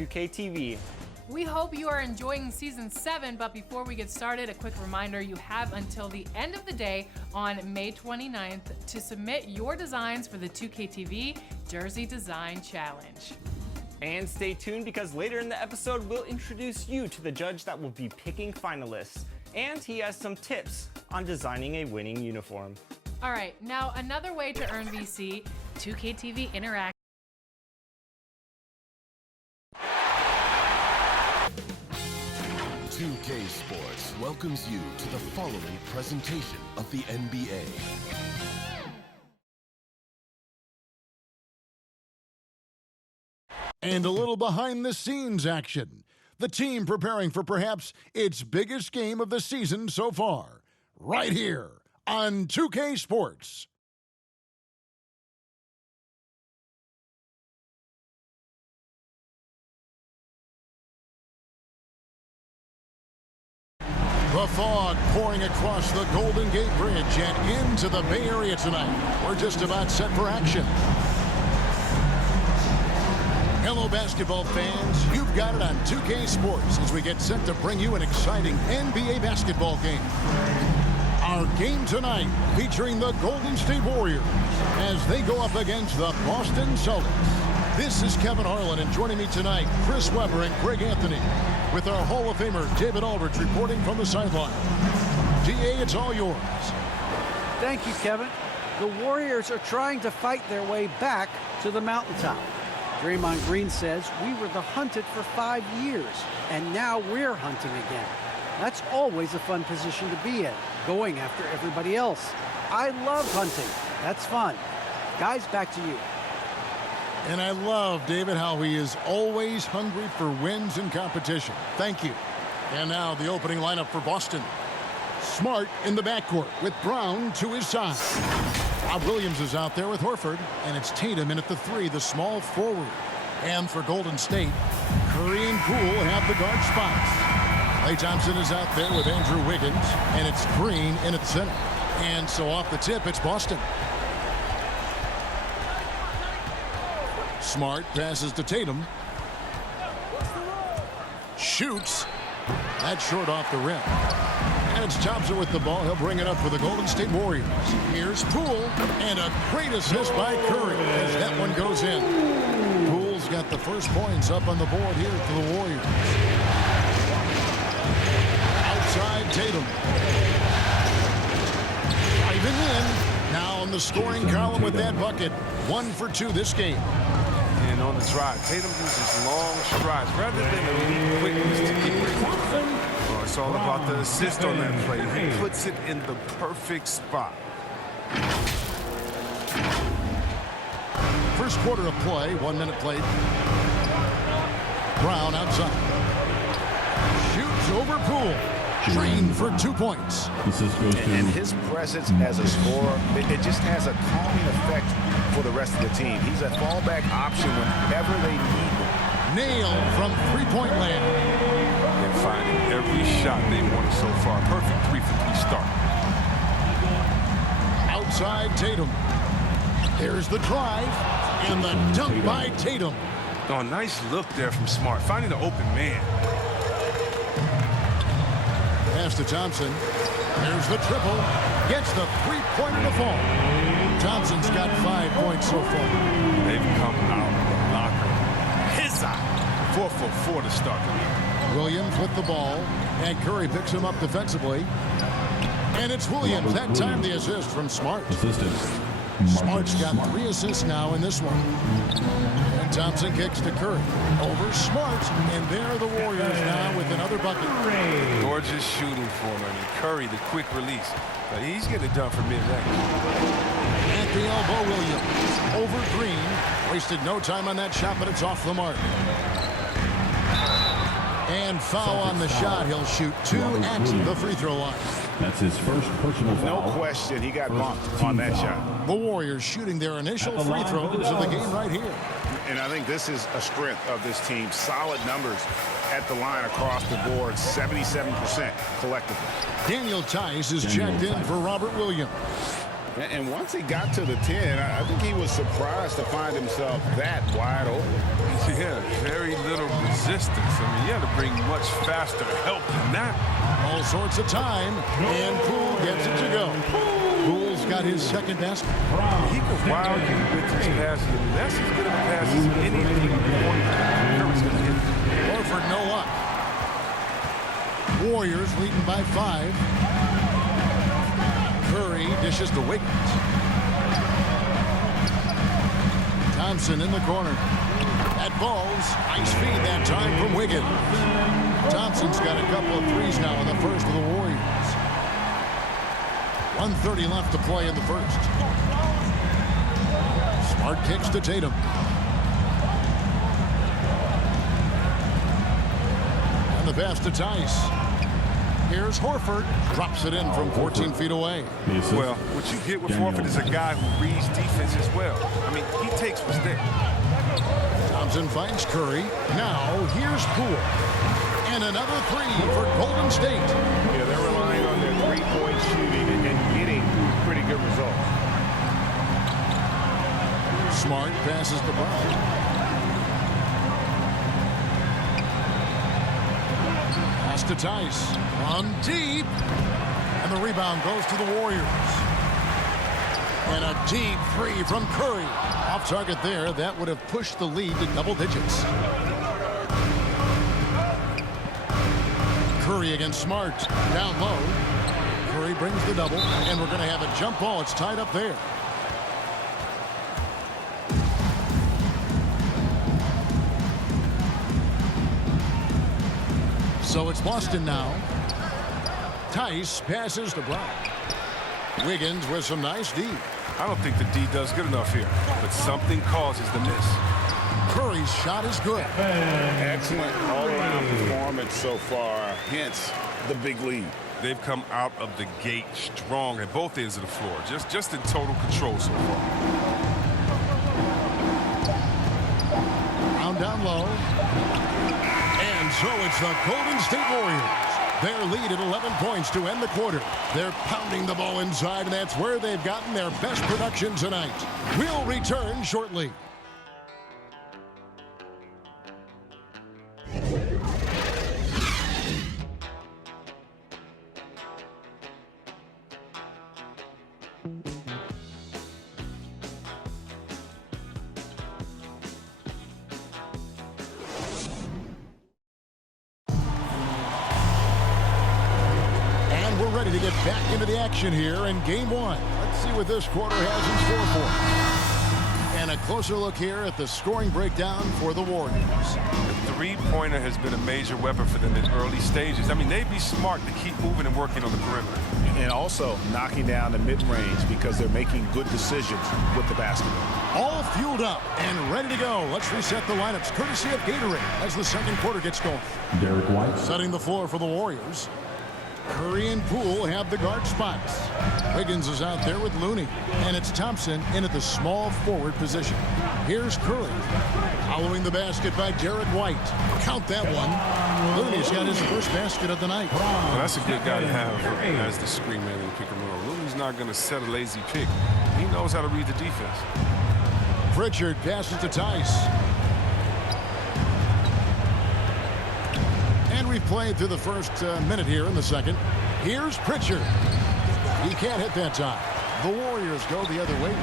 2K TV. We hope you are enjoying Season 7, but before we get started, a quick reminder, you have until the end of the day on May 29th to submit your designs for the 2K TV Jersey Design Challenge. And stay tuned because later in the episode, we'll introduce you to the judge that will be picking finalists. And he has some tips on designing a winning uniform. All right, now another way to earn VC, 2K TV Interactive. 2K Sports welcomes you to the following presentation of the NBA. And a little behind-the-scenes action. The team preparing for perhaps its biggest game of the season so far. Right here on 2K Sports. The fog pouring across the Golden Gate Bridge and into the Bay Area tonight. We're just about set for action. Hello, basketball fans. You've got it on 2K Sports as we get set to bring you an exciting NBA basketball game. Our game tonight featuring the Golden State Warriors as they go up against the Boston Celtics. This is Kevin Harlan, and joining me tonight, Chris Webber and Greg Anthony, with our Hall of Famer David Aldridge reporting from the sideline. GA, it's all yours. Thank you, Kevin. The Warriors are trying to fight their way back to the mountaintop. Draymond Green says we were the hunted for 5 years, and now we're hunting again. That's always a fun position to be in, going after everybody else. I love hunting. That's fun. Guys, back to you. And I love, David, how he is always hungry for wins and competition. Thank you. And now the opening lineup for Boston. Smart in the backcourt with Brown to his side. Rob Williams is out there with Horford, and it's Tatum in at the 3, the small forward. And for Golden State, Curry and Poole have the guard spots. Klay Thompson is out there with Andrew Wiggins, and it's Green in at the center. And so off the tip, it's Boston. Smart passes to Tatum. Shoots. That's short off the rim. And it's Thompson with the ball. He'll bring it up for the Golden State Warriors. Here's Poole. And a great assist by Curry as that one goes in. Poole's got the first points up on the board here for the Warriors. Outside Tatum. Driving in. Now on the scoring column with that bucket. 1 for 2 this game. And on the drive, Tatum uses long strides rather than elite quickness to keep it. Oh, it's all about the assist on that play. He puts it in the perfect spot. First quarter of play, 1 minute played. Brown outside. Shoots over Poole. Green for 2 points. And his presence as a scorer, it just has a calming effect for the rest of the team. He's a fallback option whenever they need him. Nail from three-point land. And finding every shot they wanted so far. Perfect 3-for-3 start. Outside Tatum. There's the drive and the dunk by Tatum. Oh, nice look there from Smart, finding the open man. Pass to Thompson. There's the triple. Gets the three-pointer to fall. Thompson's got 5 points so far. They've come out of the locker. His eye. 4-for-4 to start. Williams with the ball. And Curry picks him up defensively. And it's Williams. That time the assist from Smart. Smart's got 3 assists now in this one. And Thompson kicks to Curry. Over Smart. And there are the Warriors now with another bucket. Gorgeous shooting for him. I mean, Curry, the quick release. But he's getting it done from mid-range. At the elbow, Williams. Over Green. Wasted no time on that shot, but it's off the mark. And foul on the shot. He'll shoot 2 at the free throw line. That's his first personal foul. No question, he got bumped on that shot. The Warriors shooting their initial free throws of the game right here. And I think this is a strength of this team. Solid numbers at the line across the board, 77% collectively. Daniel Tice is checked in for Robert Williams. And once he got to the 10, I think he was surprised to find himself that wide open. Yeah, very little resistance. I mean, you had to bring much faster help than that. All sorts of time, and Poole gets it to go. Poole's got his second basket. He could wow you with his passes. I mean, that's as good of a pass as anything Curry's going to hit. Horford, no luck. Warriors leading by 5. Curry dishes to Wiggins. Thompson in the corner. That ball's ice feed that time from Wiggins. Thompson's got a couple of threes now in the first of the Warriors. 1:30 left to play in the first. Smart kicks to Tatum. And the pass to Tice. Here's Horford. Drops it in from 14 feet away. Well, what you get with Horford is a guy who reads defense as well. I mean, he takes what's there. Thompson finds Curry. Now, here's Poole. And another three for Golden State. Yeah, they're relying on their three-point shooting and getting pretty good results. Smart passes to Brown. Pass to Tice. On deep. And the rebound goes to the Warriors. And a deep three from Curry. Off target there. That would have pushed the lead to double digits. Curry against Smart. Down low. Curry brings the double. And we're going to have a jump ball. It's tied up there. So it's Boston now. Tice passes to Brown. Wiggins with some nice D. I don't think the D does good enough here, but something causes the miss. Curry's shot is good. Excellent all-around performance so far, hence the big lead. They've come out of the gate strong at both ends of the floor, just in total control so far. Brown down low. And so it's the Golden State Warriors. Their lead at 11 points to end the quarter. They're pounding the ball inside, and that's where they've gotten their best production tonight. We'll return shortly. Ready to get back into the action here in game 1. Let's see what this quarter has in store for us. And a closer look here at the scoring breakdown for the Warriors. The three-pointer has been a major weapon for them in early stages. I mean, they'd be smart to keep moving and working on the perimeter. And also knocking down the mid-range because they're making good decisions with the basketball. All fueled up and ready to go. Let's reset the lineups courtesy of Gatorade as the second quarter gets going. Derek White setting the floor for the Warriors. Curry and Poole have the guard spots. Wiggins is out there with Looney. And it's Thompson in at the small forward position. Here's Curry. Following the basket by Derek White. Count that one. Looney's got his first basket of the night. Well, that's a good guy to have as the screen man in the pick and roll. Looney's not going to set a lazy pick. He knows how to read the defense. Pritchard passes to Tice. And we've played through the first minute here in the second. Here's Pritchard. He can't hit that time. The Warriors go the other way.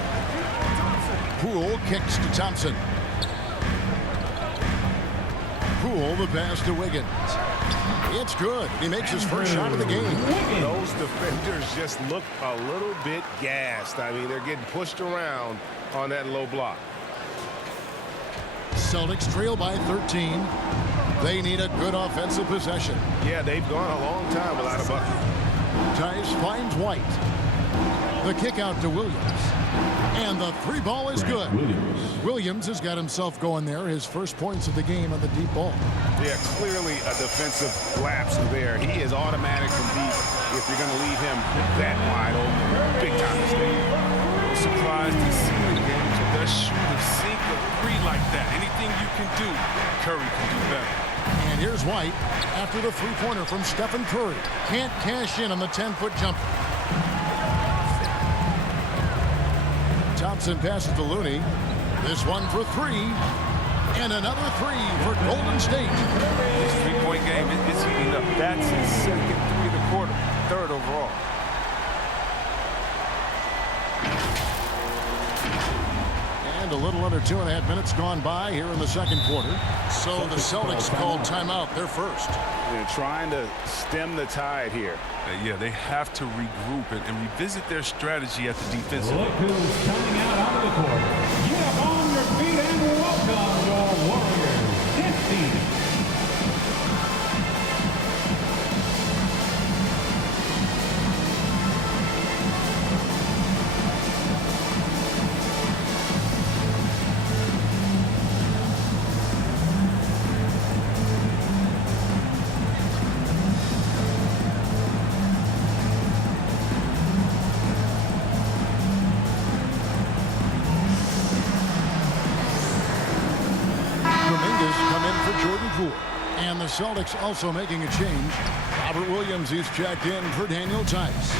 Poole kicks to Thompson. Poole the pass to Wiggins. It's good. He makes his first shot of the game. Those defenders just look a little bit gassed. I mean, they're getting pushed around on that low block. Celtics trail by 13. They need a good offensive possession. Yeah, they've gone a long time without a bucket. Tice finds White. The kick out to Williams. And the three ball is good. Williams has got himself going there. His first points of the game on the deep ball. Yeah, clearly a defensive lapse there. He is automatic from deep if you're going to leave him that wide open. Big time mistake. I'm surprised to see the game to that shoot a sink a three like that. Anything you can do, Curry can do better. And here's White after the three-pointer from Stephen Curry. Can't cash in on the 10-foot jumper. Thompson passes to Looney. This one for three. And another three for Golden State. That's his second 3 1/4, third overall. And a little under 2.5 minutes gone by here in the second quarter. So the Celtics called timeout. They're first. They're trying to stem the tide here. Yeah, they have to regroup and revisit their strategy at the defensive Look end. who's coming out onto the court. Get up on your feet and welcome your Warriors. 50. And the Celtics also making a change. Robert Williams is checked in for Daniel Tice.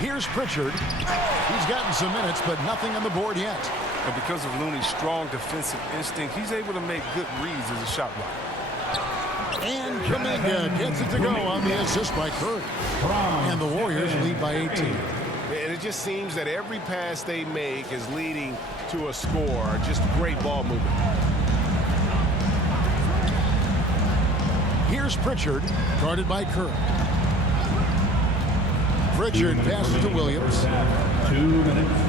Here's Pritchard. He's gotten some minutes, but nothing on the board yet. And because of Looney's strong defensive instinct, he's able to make good reads as a shot blocker. And Kuminga gets it to go on the assist by Curry. And the Warriors lead by 18. And it just seems that every pass they make is leading to a score. Just great ball movement. Here's Pritchard, guarded by Curry. Pritchard passes to Williams. 2 minutes.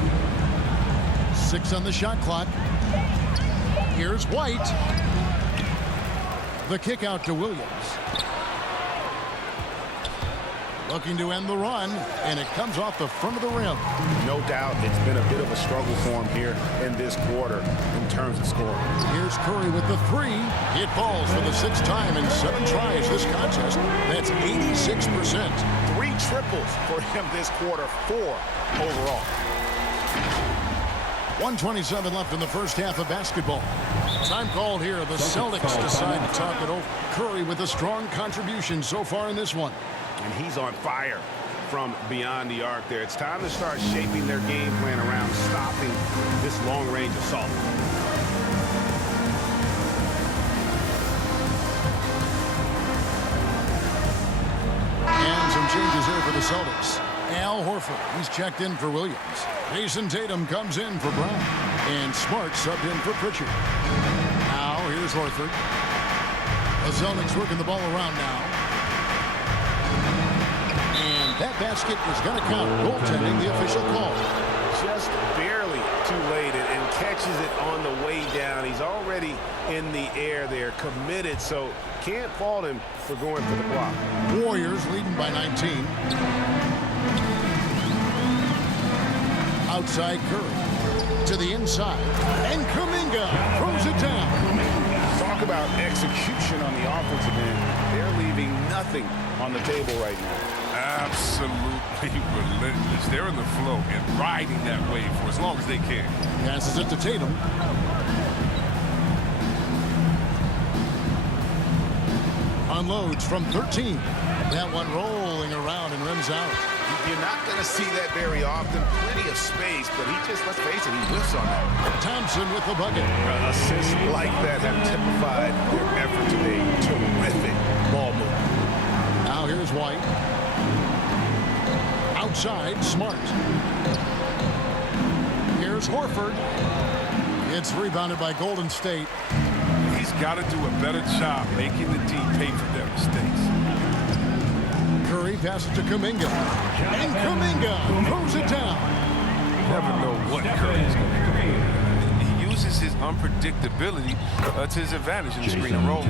6 on the shot clock. Here's White. The kick out to Williams. Looking to end the run, and it comes off the front of the rim. No doubt it's been a bit of a struggle for him here in this quarter in terms of scoring. Here's Curry with the 3. It falls for the 6th time in 7 tries this contest. That's 86%. 3 triples for him this quarter, 4 overall. 1:27 left in the first half of basketball. Time called here. The Celtics decide to talk it over. Curry with a strong contribution so far in this one. And he's on fire from beyond the arc there. It's time to start shaping their game plan around stopping this long-range assault. And some changes here for the Celtics. Al Horford, he's checked in for Williams. Jason Tatum comes in for Brown. And Smart subbed in for Pritchard. Now here's Horford. The Celtics working the ball around now. And that basket is going to count. Goaltending, the official call. Just barely too late and catches it on the way down. He's already in the air there, committed, so can't fault him for going for the block. Warriors leading by 19. Outside Curry. To the inside. And Kuminga throws it down. Talk about execution on the offensive end. They're leaving nothing on the table right now. Absolutely relentless. They're in the flow and riding that wave for as long as they can. Passes it to Tatum. Unloads from 13. That one rolling around and rims out. You're not going to see that very often. Plenty of space, but he just, let's face it, he whiffs on that. Thompson with the bucket. Assists like that have typified their effort today. Terrific ball movement. Now here's White. Outside, Smart. Here's Horford. It's rebounded by Golden State. He's got to do a better job making the D pay for their mistakes. Curry passes to Kuminga. And Kuminga throws it down. You never know what Curry's going to do. He uses his unpredictability to his advantage in the screen and roll.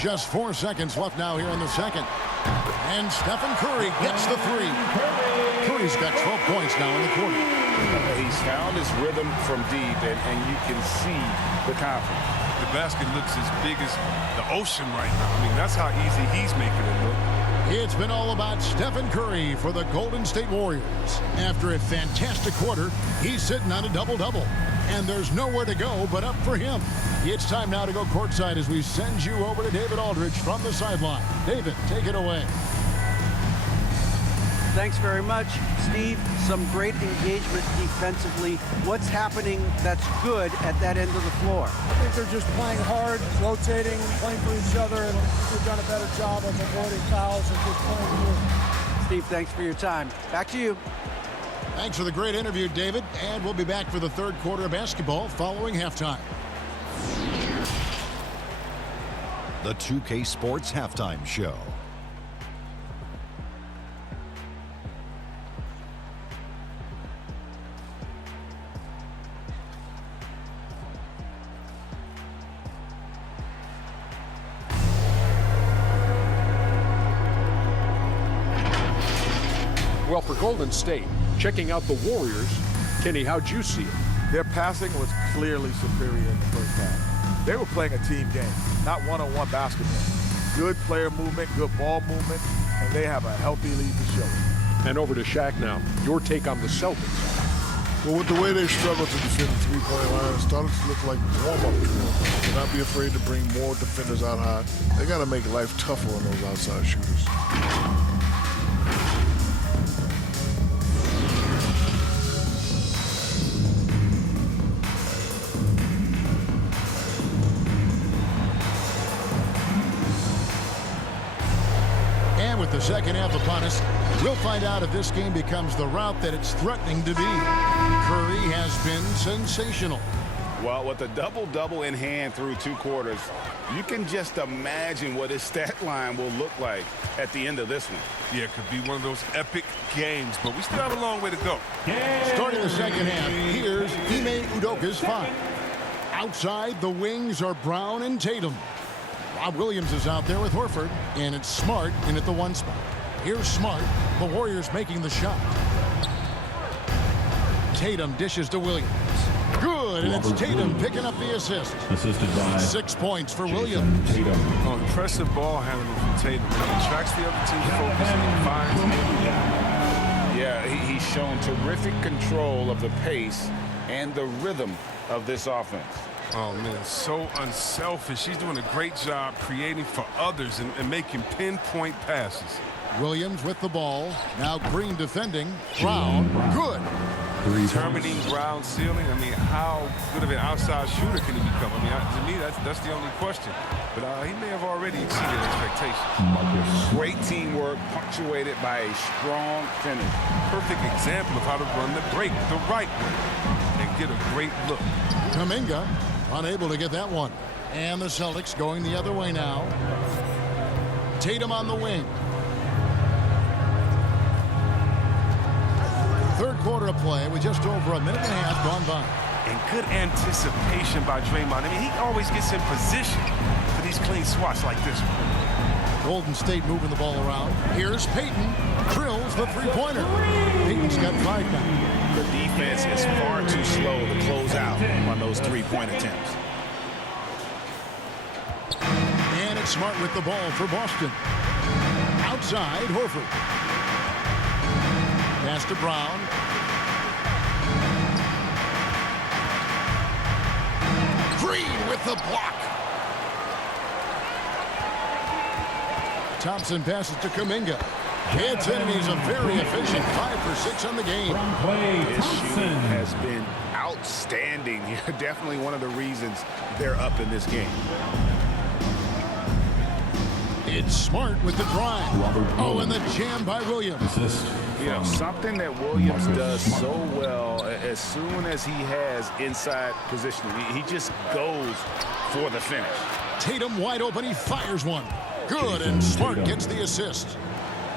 Just 4 seconds left now here in the second. And Stephen Curry gets the 3. Curry's got 12 points now in the quarter. He's found his rhythm from deep, and you can see the confidence. The basket looks as big as the ocean right now. I mean, that's how easy he's making it look. It's been all about Stephen Curry for the Golden State Warriors. After a fantastic quarter, he's sitting on a double-double. And there's nowhere to go but up for him. It's time now to go courtside as we send you over to David Aldridge from the sideline. David, take it away. Thanks very much, Steve. Some great engagement defensively. What's happening that's good at that end of the floor? I think they're just playing hard, rotating, playing for each other, and they've done a better job of avoiding fouls and just playing good. Steve, thanks for your time. Back to you. Thanks for the great interview, David. And we'll be back for the third quarter of basketball following halftime. The 2K Sports Halftime Show. Well, for Golden State, checking out the Warriors, Kenny, how'd you see it? Their passing was clearly superior in the first half. They were playing a team game, not one-on-one basketball. Good player movement, good ball movement, and they have a healthy lead to show it. And over to Shaq now. Your take on the Celtics. Well, with the way they struggle to defend the three-point line, it's starting to look like warm-up drill. Do not be afraid to bring more defenders out high. They got to make life tougher on those outside shooters. With the second half upon us, we'll find out if this game becomes the route that it's threatening to be. Curry has been sensational. Well, with a double-double in hand through 2 quarters, you can just imagine what his stat line will look like at the end of this one. Yeah, it could be one of those epic games, but we still have a long way to go. Starting the second half, here's Ime Udoka's 5. Outside, the wings are Brown and Tatum. Rob Williams is out there with Horford, and it's Smart in at the 1 spot. Here's Smart, the Warriors making the shot. Tatum dishes to Williams. Good, and it's Tatum picking up the assist. Assisted by 6 points for Williams. Tatum. Oh, impressive ball handling from Tatum. He tracks the other team's focus and he finds him. Yeah, he's shown terrific control of the pace and the rhythm of this offense. Oh, man, so unselfish. He's doing a great job creating for others and making pinpoint passes. Williams with the ball. Now Green defending. Brown, good. Determining ground ceiling. I mean, how good of an outside shooter can he become? I mean, to me, that's the only question. But he may have already exceeded expectations. Great teamwork punctuated by a strong finish. Perfect example of how to run the break the right way and get a great look. Kuminga unable to get that one. And the Celtics going the other way now. Tatum on the wing. Third quarter of play with just over a minute and a half gone by. And good anticipation by Draymond. I mean, he always gets in position for these clean swats like this one. Golden State moving the ball around. Here's Payton. Drills the three-pointer. Payton's got 5 now. The defense is far too slow to close out on those three-point attempts. And it's Smart with the ball for Boston. Outside, Horford. Pass to Brown. Green with the block. Thompson passes to Kuminga. Gets in, and he's a very efficient 5 for 6 on the game. His shooting has been outstanding. Definitely one of the reasons they're up in this game. It's Smart with the drive. Oh, and the jam by Williams. You know, something that Williams does so well, as soon as he has inside positioning, he just goes for the finish. Tatum wide open, he fires one. Good, and Smart gets the assist.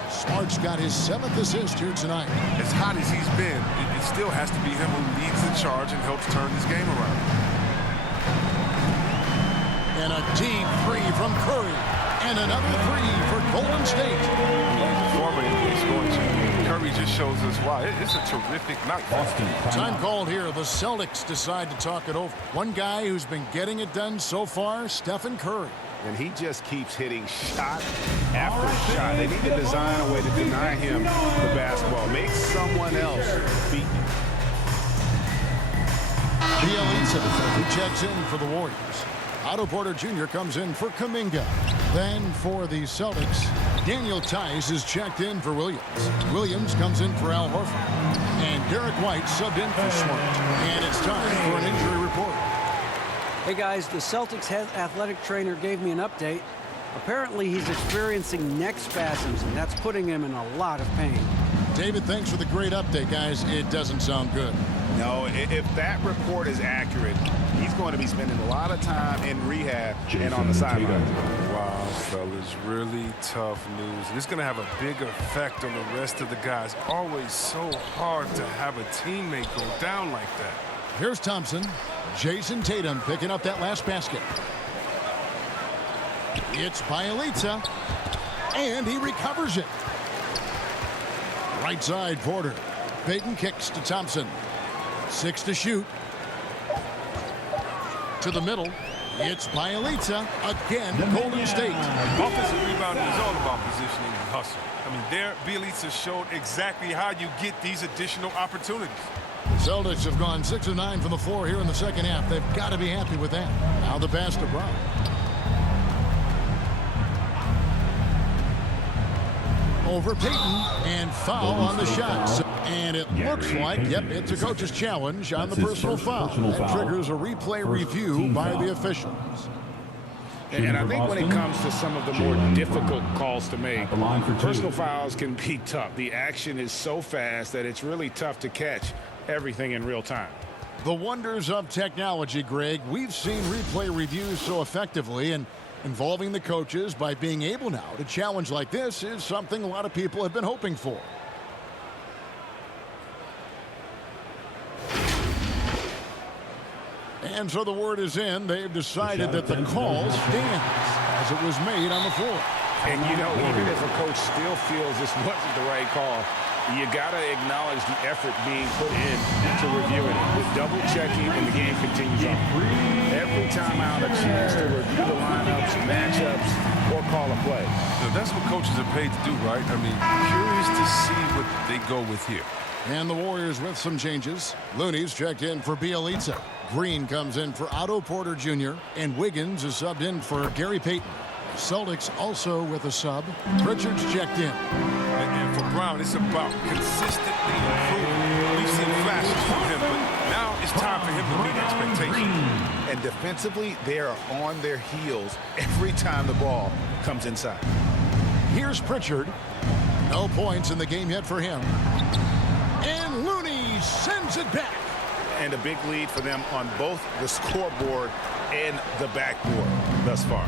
Smart's got his 7th assist here tonight. As hot as he's been, it still has to be him who leads the charge and helps turn this game around. And a deep 3 from Curry. And another 3 for Golden State. Former NBA scoring champion. Curry just shows us why. It's a terrific night. Time called here. The Celtics decide to talk it over. One guy who's been getting it done so far, Stephen Curry. And he just keeps hitting shot after shot. They need to design a way to deny him the basketball. Make someone else beat him. Bjelica, who checks in for the Warriors. Otto Porter Jr. comes in for Kuminga. Then for the Celtics, Daniel Tice is checked in for Williams. Williams comes in for Al Horford. And Derek White subbed in for Smart. And it's time for an injury report. Hey guys, the Celtics head athletic trainer gave me an update. Apparently he's experiencing neck spasms, and that's putting him in a lot of pain. David, thanks for the great update, guys. It doesn't sound good. No, if that report is accurate, he's going to be spending a lot of time in rehab and on the sideline. Wow, fellas, really tough news. And it's going to have a big effect on the rest of the guys. Always so hard to have a teammate go down like that. Here's Thompson. Jason Tatum picking up that last basket. It's Bjelica, and he recovers it. Right side, Porter. Payton kicks to Thompson. 6 to shoot. To the middle. It's Bjelica again. Golden State. Offensive rebounding is all about positioning and hustle. I mean, there, Bjelica showed exactly how you get these additional opportunities. The Celtics have gone 6 of 9 from the floor here in the second half. They've got to be happy with that. Now the pass to Brown. Over Payton, and foul on the shot. And it looks like, yep, it's a coach's challenge on the personal foul. That triggers a replay review by the officials. And I think when it comes to some of the more difficult calls to make, personal fouls can be tough. The action is so fast that it's really tough to catch everything in real time. The wonders of technology, Greg. We've seen replay reviews so effectively, and involving the coaches by being able now to challenge like this is something a lot of people have been hoping for. And so the word is in. They've decided that the call stands as it was made on the floor. And, you know, even if a coach still feels this wasn't the right call, you got to acknowledge the effort being put in to reviewing it. With double checking, and the game continues on. Every time out, a chance to review the lineups, matchups, or call a play. So that's what coaches are paid to do, right? I mean, curious to see what they go with here. And the Warriors with some changes. Looney's checked in for Bjelica. Green comes in for Otto Porter Jr. And Wiggins is subbed in for Gary Payton. Celtics also with a sub. Pritchard's checked in. And for Brown, it's about consistently improving. We've seen flashes from him, but now it's time for him to meet expectations. And defensively, they are on their heels every time the ball comes inside. Here's Pritchard. No points in the game yet for him. And Looney sends it back. And a big lead for them on both the scoreboard and the backboard thus far.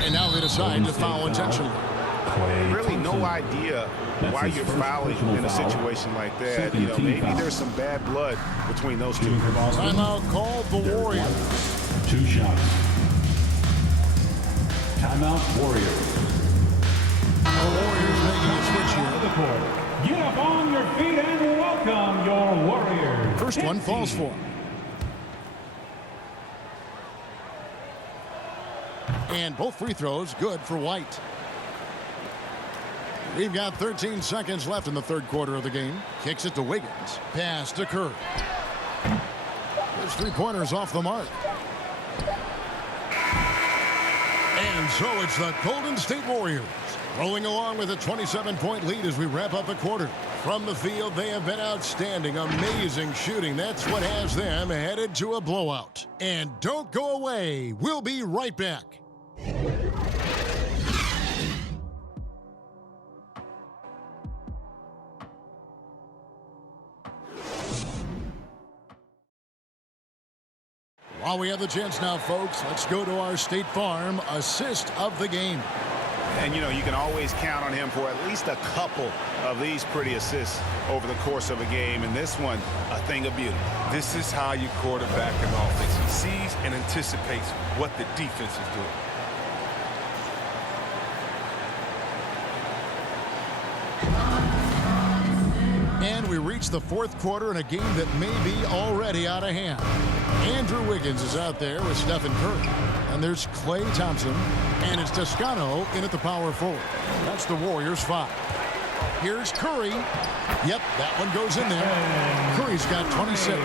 And now they decide to foul intentionally. Really no idea why you're fouling in a situation like that. You know, maybe there's some bad blood between those two. Timeout called the Warriors. 2 shots. Timeout Warriors. The Warriors making a switch here. Get up on your feet and welcome your Warriors. First one falls for him. And both free throws good for White. We've got 13 seconds left in the third quarter of the game. Kicks it to Wiggins. Pass to Curry. His three-pointers off the mark. And so it's the Golden State Warriors rolling along with a 27-point lead as we wrap up the quarter. From the field, they have been outstanding. Amazing shooting. That's what has them headed to a blowout. And don't go away. We'll be right back. While we have the chance now, folks, let's go to our State Farm assist of the game. And, you know, you can always count on him for at least a couple of these pretty assists over the course of a game. And this one, a thing of beauty. This is how you quarterback an offense. He sees and anticipates what the defense is doing. And we reach the fourth quarter in a game that may be already out of hand. Andrew Wiggins is out there with Stephen Curry. And there's Klay Thompson. And it's Toscano in at the power forward. That's the Warriors 5. Here's Curry. Yep, that one goes in there. Curry's got 26.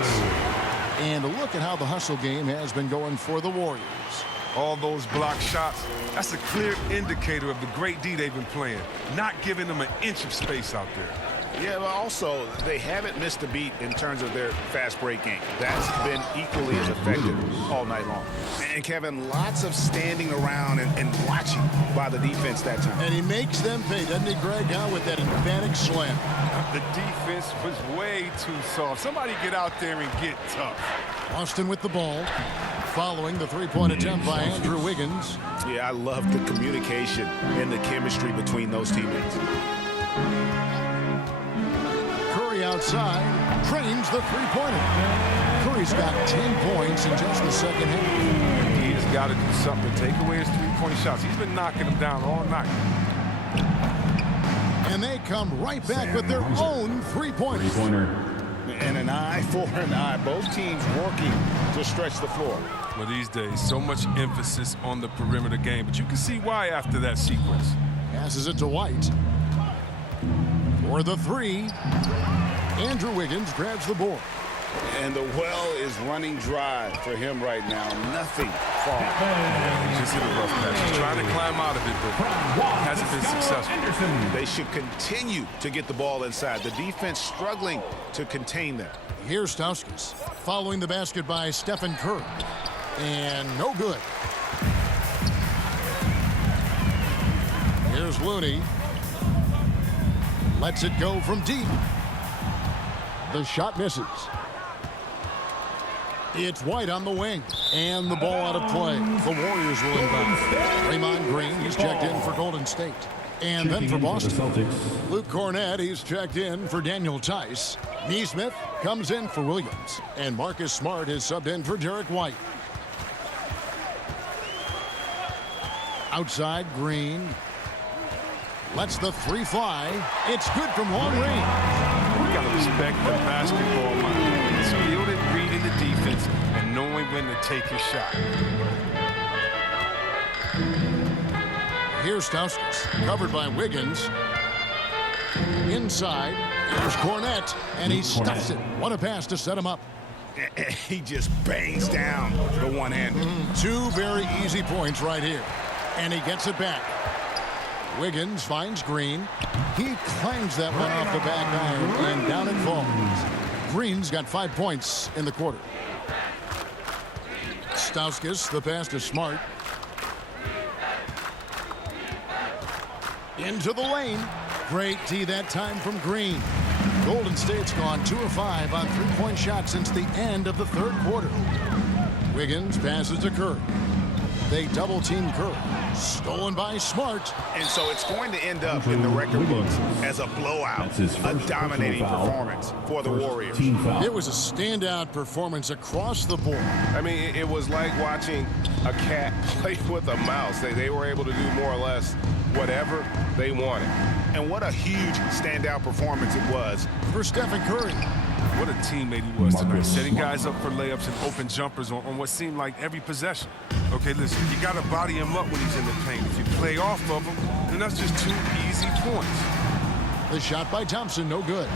And look at how the hustle game has been going for the Warriors. All those block shots, that's a clear indicator of the great D they've been playing, not giving them an inch of space out there. Yeah, but also, they haven't missed a beat in terms of their fast break game. That's been equally as effective all night long. And, Kevin, lots of standing around and watching by the defense that time. And he makes them pay, doesn't he, Greg, with that emphatic slam. The defense was way too soft. Somebody get out there and get tough. Boston with the ball, following the three-point attempt by Andrew Wiggins. Yeah, I love the communication and the chemistry between those teammates. Curry outside, trains the three-pointer. Curry's got 10 points in just the second half. He has got to do something to take away his three-point shots. He's been knocking them down all night. And they come right back with their own three-pointers. And an eye for an eye. Both teams working to stretch the floor. Well, these days, so much emphasis on the perimeter game, but you can see why after that sequence. Passes it to White. For the three, Andrew Wiggins grabs the board. And the well is running dry for him right now. Nothing falling. He just hit a rough patch. He's trying to climb out of it, but hasn't been successful. They should continue to get the ball inside. The defense struggling to contain them. Here's Stauskas following the basket by Stephen Curry. And no good. Here's Looney. Lets it go from deep. The shot misses. It's White on the wing. And the ball out of play. The Warriors will inbound. Draymond Green, he's checked in for Golden State. And then for Boston, Luke Cornett, he's checked in for Daniel Tice. Neesmith comes in for Williams. And Marcus Smart is subbed in for Derek White. Outside, Green. Lets the three fly. It's good from long range. We got to respect the basketball mind. It's skilled at reading the defense and knowing when to take his shot. Here's Stauskas, covered by Wiggins. Inside, here's Cornett, and he stuffs it. What a pass to set him up. He just bangs down the one-hander. Two very easy points right here. And he gets it back. Wiggins finds Green. He clangs that one off the back iron, and down it falls. Green's got 5 points in the quarter. Stauskas, the pass to Smart. Into the lane. Great tee that time from Green. Golden State's gone 2 of 5 on three-point shots since the end of the third quarter. Wiggins passes to Curry. They double-team Curry. Stolen by Smart. And so it's going to end up in the record books as a blowout, a dominating performance for the Warriors. It was a standout performance across the board. I mean, it was like watching a cat play with a mouse. They were able to do more or less whatever they wanted. And what a huge standout performance it was for Stephen Curry. What a teammate he was tonight, setting guys up for layups and open jumpers on what seemed like every possession. Okay, listen, you got to body him up when he's in the paint. If you play off of him, then that's just 2 easy points. The shot by Thompson, no good.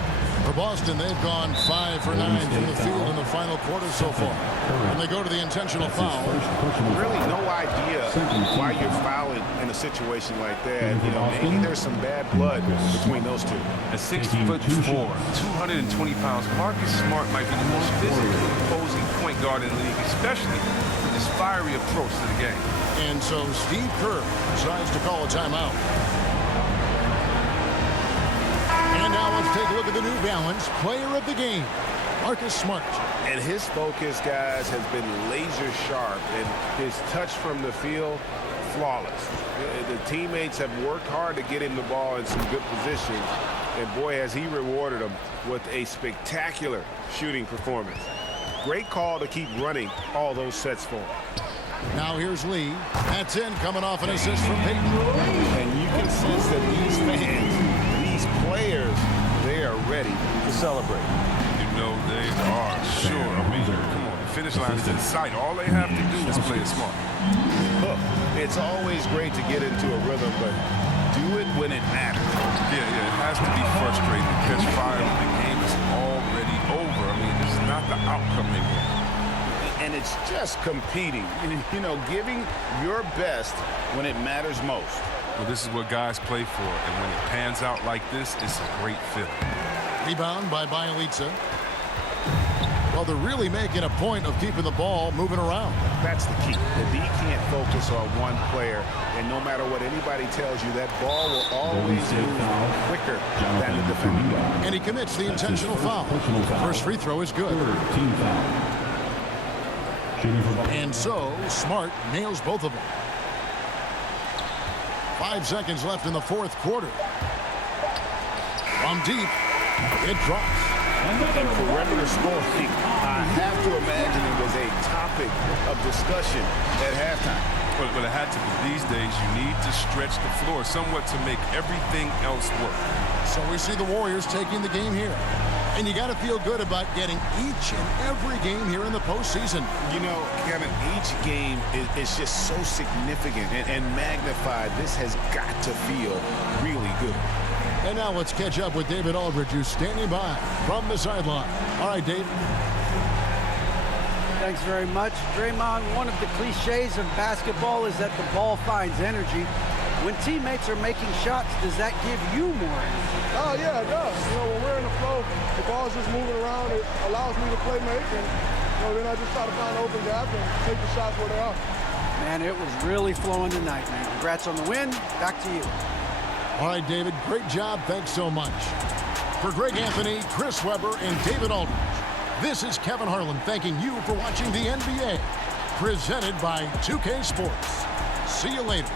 For Boston, they've gone 5 for 9 from the field in the final quarter so far. And they go to the intentional foul. Really no idea why you're fouling in a situation like that. You know, maybe there's some bad blood between those two. At 6'4", 220 pounds, Marcus Smart might be the most physically imposing point guard in the league, especially with his fiery approach to the game. And so Steve Kerr decides to call a timeout. And now let's take a look at the New Balance player of the game, Marcus Smart. And his focus, guys, has been laser sharp, and his touch from the field, flawless. The teammates have worked hard to get him the ball in some good positions, and boy, has he rewarded them with a spectacular shooting performance. Great call to keep running all those sets for him. Now here's Lee. That's in, coming off an assist from Peyton. And you can sense that these fans, these players, they are ready to celebrate. You know they are, sure. I mean, come on, the finish line is in sight. All they have to do is play it smart. Look, it's always great to get into a rhythm, but do it when it matters. Yeah, it has to be frustrating to catch fire when the game is already over. I mean, it's not the outcome they want. and it's just competing. You know, giving your best when it matters most. Well, this is what guys play for, and when it pans out like this, it's a great feeling. Rebound by Bjelica. Well, they're really making a point of keeping the ball moving around. That's the key. The D can't focus on one player, and no matter what anybody tells you, that ball will always move quicker than the defender. And he commits the intentional foul. First free throw is good. And so, Smart nails both of them. 5 seconds left in the fourth quarter. From deep, it drops. And perimeter scoring, I have to imagine it was a topic of discussion at halftime. But it had to be. These days, you need to stretch the floor somewhat to make everything else work. So we see the Warriors taking the game here. And you got to feel good about getting each and every game here in the postseason. You know, Kevin, each game is just so significant and magnified. This has got to feel really good. And now let's catch up with David Aldridge, who's standing by from the sideline. All right, Dave. Thanks very much. Draymond, one of the cliches of basketball is that the ball finds energy. When teammates are making shots, does that give you more energy? Oh, yeah, it does. You know, when we're in the flow, the ball's just moving around. It allows me to play make, and then I just try to find open gap and take the shots where they are. Man, it was really flowing tonight, man. Congrats on the win. Back to you. All right, David, great job. Thanks so much. For Greg Anthony, Chris Webber, and David Aldridge, this is Kevin Harlan thanking you for watching the NBA, presented by 2K Sports. See you later.